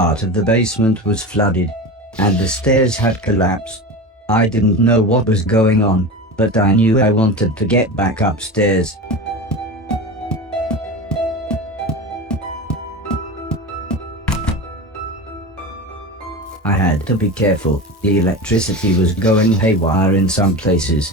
part of the basement was flooded, and the stairs had collapsed. I didn't know what was going on, but I knew I wanted to get back upstairs. I had to be careful. The electricity was going haywire in some places.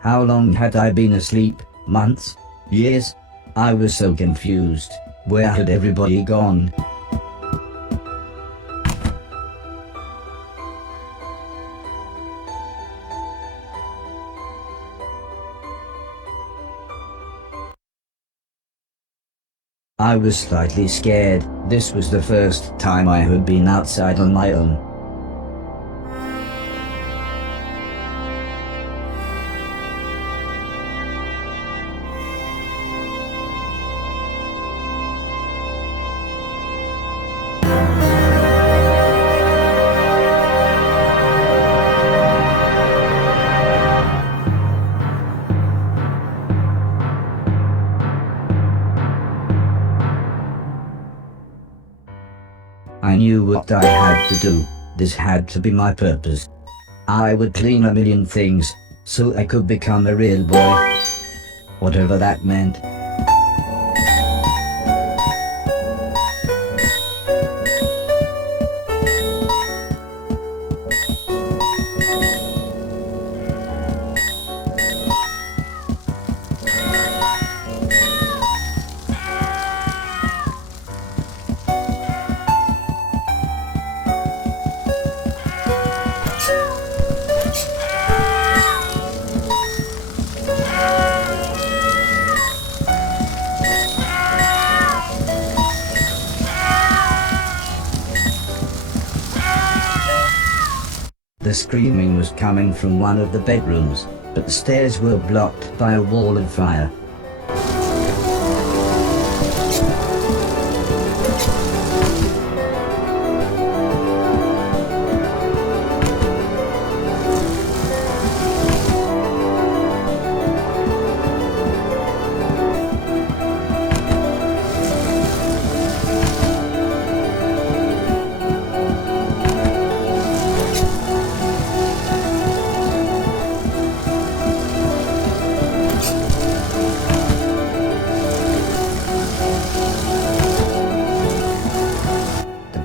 How long had I been asleep? Months? Years? I was so confused. Where had everybody gone? I was slightly scared. This was the first time I had been outside on my own. I knew what I had to do. This had to be my purpose. I would clean a million things, so I could become a real boy. Whatever that meant. The screaming was coming from one of the bedrooms, but the stairs were blocked by a wall of fire.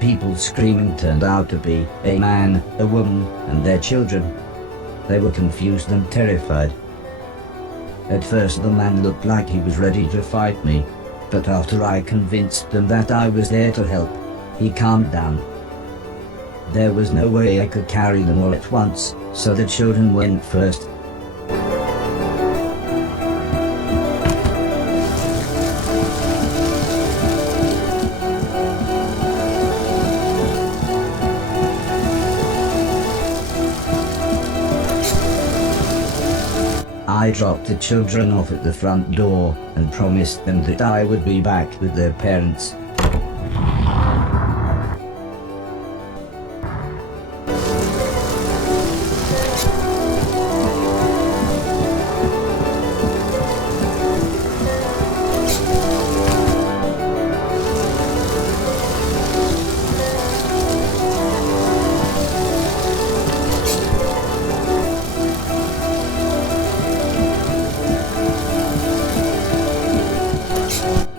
People screaming turned out to be a man, a woman, and their children. They were confused and terrified. At first the man looked like he was ready to fight me, but after I convinced them that I was there to help, he calmed down. There was no way I could carry them all at once, so the children went first. I dropped the children off at the front door and promised them that I would be back with their parents.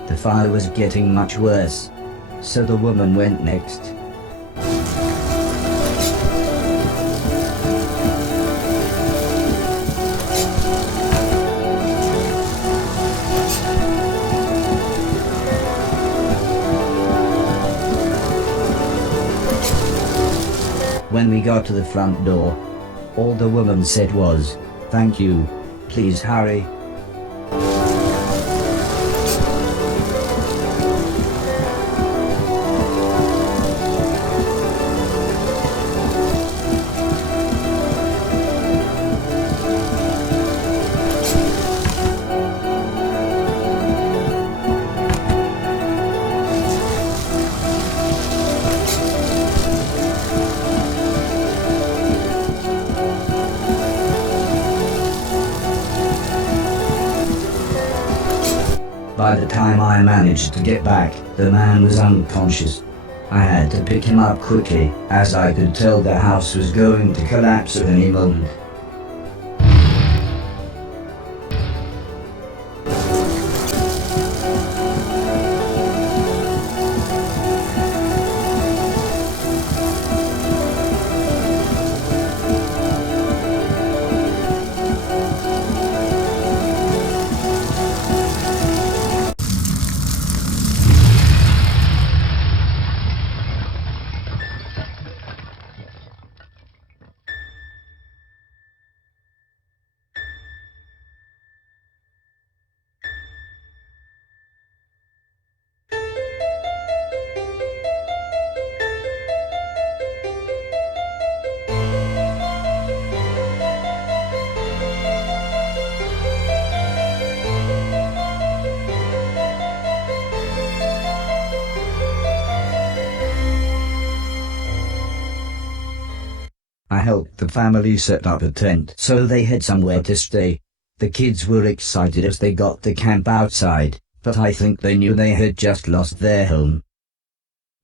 The fire was getting much worse, so the woman went next. When we got to the front door, all the woman said was, "Thank you, please hurry." By the time I managed to get back, the man was unconscious. I had to pick him up quickly, as I could tell the house was going to collapse at any moment. I helped the family set up a tent so they had somewhere to stay. The kids were excited as they got to camp outside, but I think they knew they had just lost their home.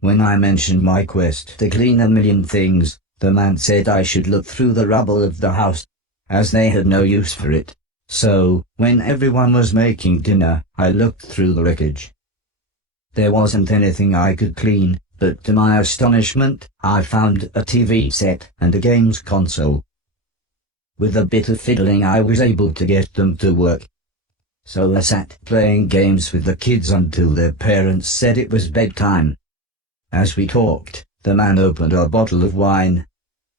When I mentioned my quest to clean a million things, the man said I should look through the rubble of the house, as they had no use for it. So, when everyone was making dinner, I looked through the wreckage. There wasn't anything I could clean, but to my astonishment, I found a TV set and a games console. With a bit of fiddling I was able to get them to work. So I sat playing games with the kids until their parents said it was bedtime. As we talked, the man opened a bottle of wine.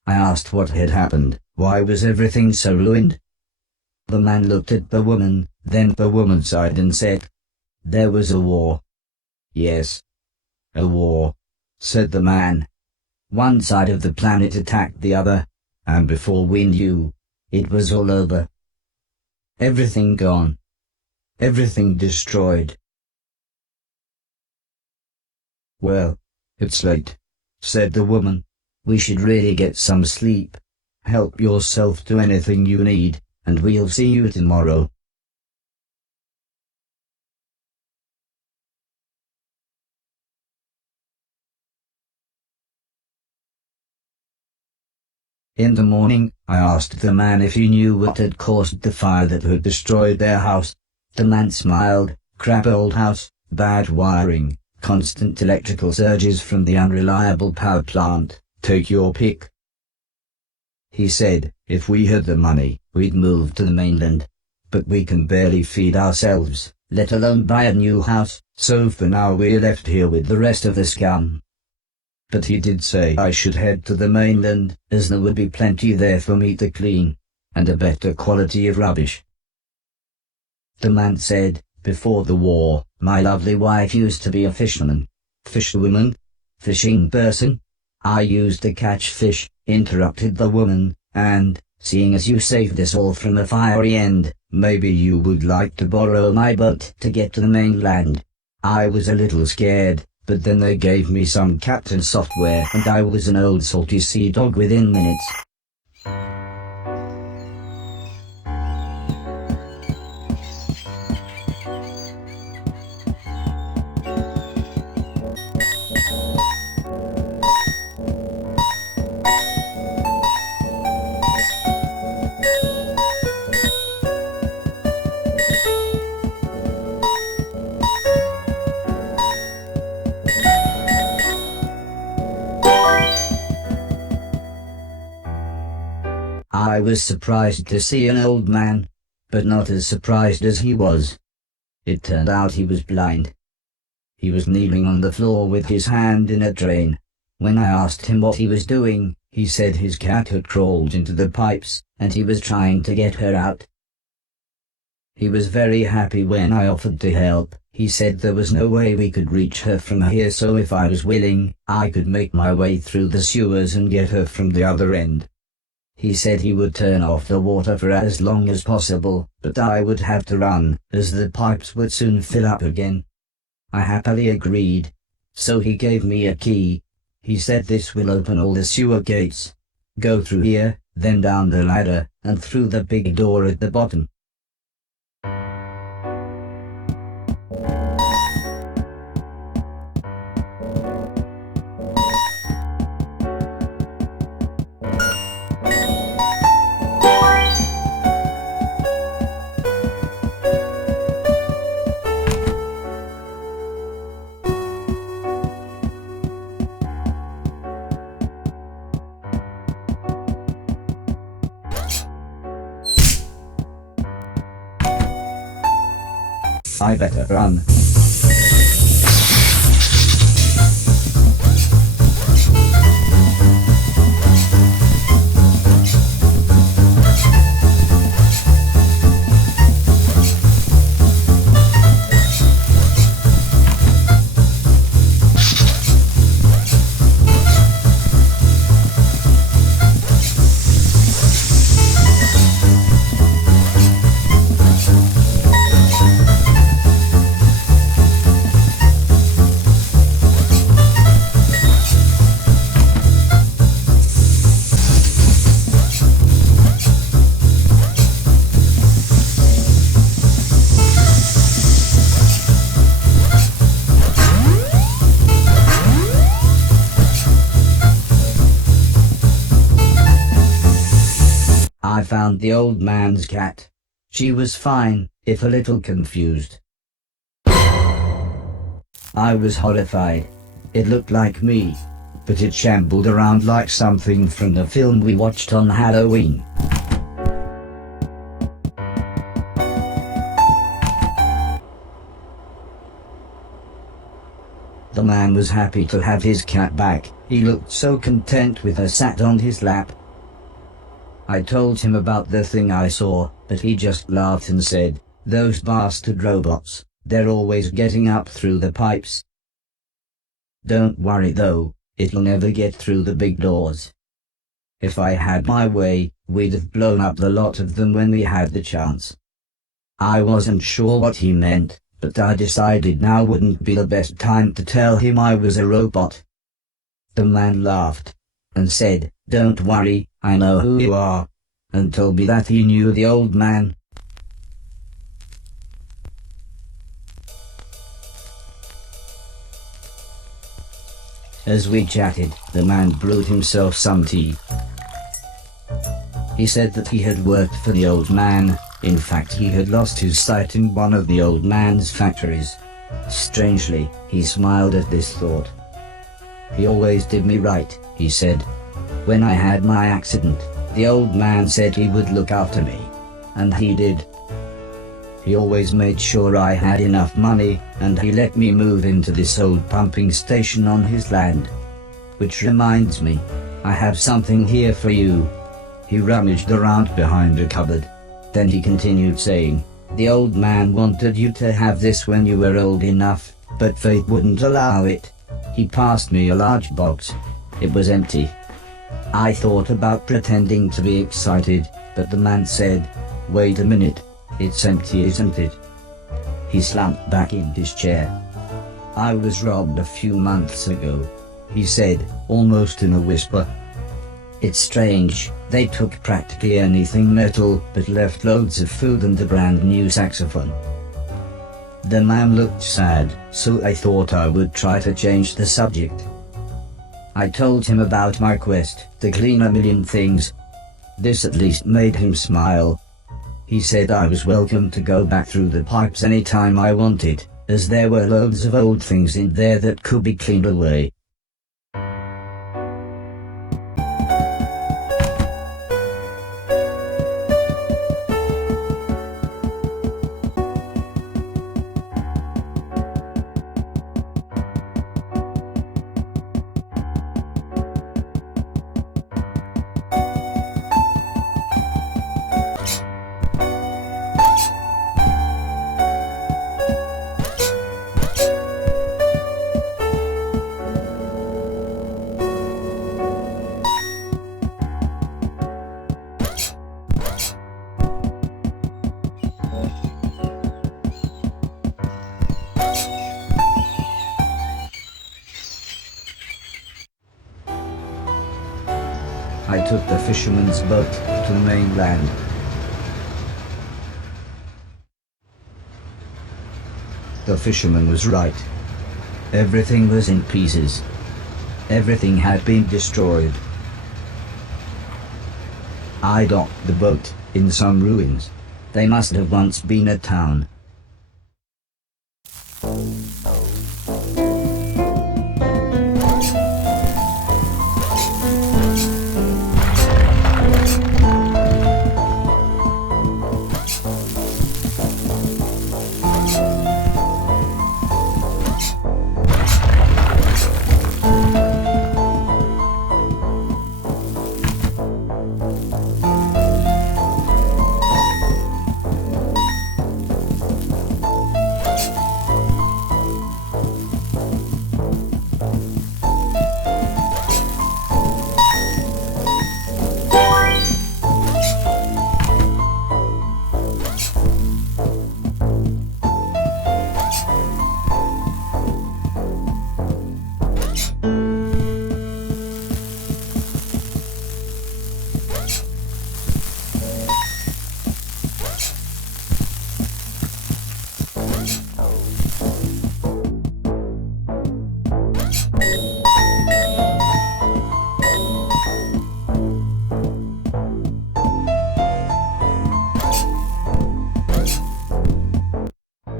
I asked what had happened, why was everything so ruined? The man looked at the woman, then the woman sighed and said, "There was a war." "Yes, a war," said the man. "One side of the planet attacked the other, and before we knew, it was all over. Everything gone. Everything destroyed." "Well, it's late," said the woman. "We should really get some sleep. Help yourself to anything you need, and we'll see you tomorrow." In the morning, I asked the man if he knew what had caused the fire that had destroyed their house. The man smiled. "Crap old house, bad wiring, constant electrical surges from the unreliable power plant, take your pick." He said, if we had the money, we'd move to the mainland. But we can barely feed ourselves, let alone buy a new house, so for now we're left here with the rest of the scum. But he did say I should head to the mainland, as there would be plenty there for me to clean, and a better quality of rubbish. The man said, "Before the war, my lovely wife used to be a fisherman." "Fisherwoman? Fishing person?" "I used to catch fish," interrupted the woman, "and, seeing as you saved us all from a fiery end, maybe you would like to borrow my boat to get to the mainland." I was a little scared, but then they gave me some captain software and I was an old salty sea dog within minutes. I was surprised to see an old man, but not as surprised as he was. It turned out he was blind. He was kneeling on the floor with his hand in a drain. When I asked him what he was doing, He said his cat had crawled into the pipes, and he was trying to get her out. He was very happy when I offered to help. He said there was no way we could reach her from here, so if I was willing, I could make my way through the sewers and get her from the other end. He said he would turn off the water for as long as possible, but I would have to run, as the pipes would soon fill up again. I happily agreed. So he gave me a key. He said this will open all the sewer gates. Go through here, then down the ladder, and through the big door at the bottom. I better run. I found the old man's cat. She was fine, if a little confused. I was horrified. It looked like me, but it shambled around like something from the film we watched on Halloween. The man was happy to have his cat back. He looked so content with her sat on his lap. I told him about the thing I saw, but he just laughed and said, "Those bastard robots, they're always getting up through the pipes. Don't worry though, it'll never get through the big doors. If I had my way, we'd have blown up the lot of them when we had the chance." I wasn't sure what he meant, but I decided now wouldn't be the best time to tell him I was a robot. The man laughed and said, "Don't worry, I know who you are," and told me that he knew the old man. As we chatted, the man brewed himself some tea. He said that he had worked for the old man. In fact, he had lost his sight in one of the old man's factories. Strangely, he smiled at this thought. "He always did me right," he said. "When I had my accident, the old man said he would look after me. And he did. He always made sure I had enough money, and he let me move into this old pumping station on his land. Which reminds me, I have something here for you." He rummaged around behind a cupboard. Then he continued saying, "The old man wanted you to have this when you were old enough, but fate wouldn't allow it." He passed me a large box. It was empty. I thought about pretending to be excited, but the man said, "Wait a minute, it's empty, isn't it?" He slumped back in his chair. "I was robbed a few months ago," he said, almost in a whisper. "It's strange, they took practically anything metal, but left loads of food and a brand new saxophone." The man looked sad, so I thought I would try to change the subject. I told him about my quest to clean a million things. This at least made him smile. He said I was welcome to go back through the pipes anytime I wanted, as there were loads of old things in there that could be cleaned away. took the fisherman's boat to the mainland. The fisherman was right. Everything was in pieces. Everything had been destroyed. I docked the boat in some ruins. They must have once been a town.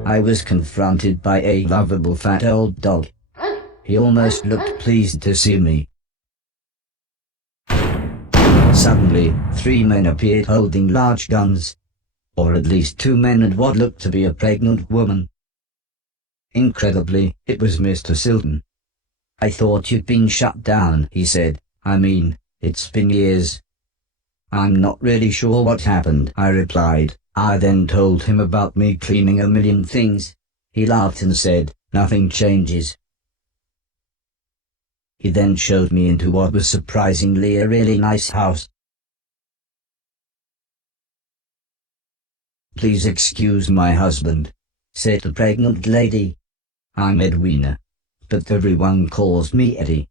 I was confronted by a lovable fat old dog. He almost looked pleased to see me. Suddenly, 3 men appeared holding large guns. Or at least 2 men and what looked to be a pregnant woman. Incredibly, it was Mr. Silton. "I thought you'd been shut down," he said. "I mean, it's been years." "I'm not really sure what happened," I replied. I then told him about me cleaning a million things. He laughed and said, "Nothing changes." He then showed me into what was surprisingly a really nice house. "Please excuse my husband," said the pregnant lady. "I'm Edwina, but everyone calls me Eddie.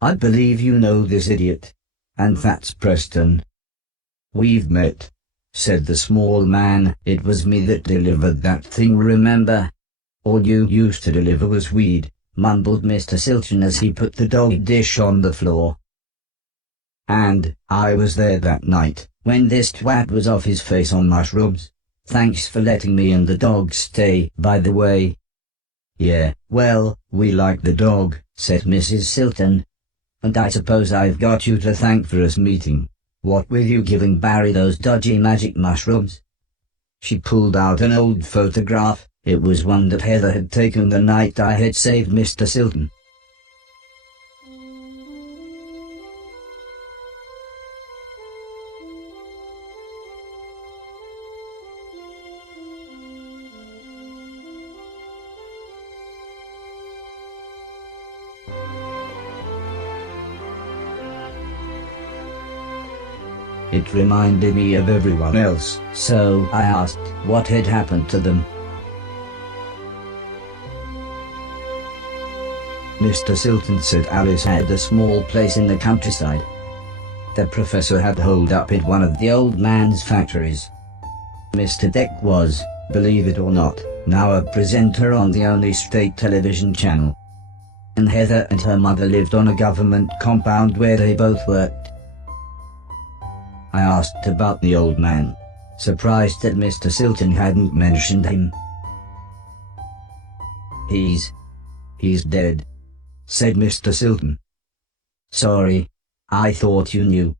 I believe you know this idiot. And that's Preston." "We've met," said the small man. "It was me that delivered that thing, remember?" "All you used to deliver was weed," mumbled Mr. Silton as he put the dog dish on the floor. "And I was there that night, when this twat was off his face on mushrooms. Thanks for letting me and the dog stay, by the way." "Yeah, well, we like the dog," said Mrs. Silton. "And I suppose I've got you to thank for us meeting. What were you giving Barry those dodgy magic mushrooms?" She pulled out an old photograph. It was one that Heather had taken the night I had saved Mr. Silton. It reminded me of everyone else, so I asked what had happened to them. Mr. Silton said Alice had a small place in the countryside. The professor had holed up at one of the old man's factories. Mr. Deck was, believe it or not, now a presenter on the only state television channel. And Heather and her mother lived on a government compound where they both worked. I asked about the old man, surprised that Mr. Silton hadn't mentioned him. He's dead," said Mr. Silton. "Sorry, I thought you knew."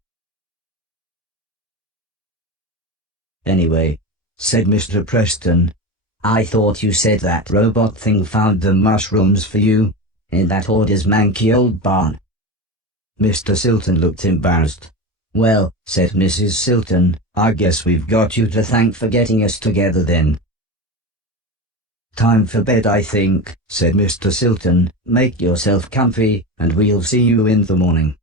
"Anyway," said Mr. Preston, "I thought you said that robot thing found the mushrooms for you, in that hoarder's manky old barn." Mr. Silton looked embarrassed. "Well," said Mrs. Silton, "I guess we've got you to thank for getting us together then." "Time for bed, I think," said Mr. Silton. "Make yourself comfy, and we'll see you in the morning."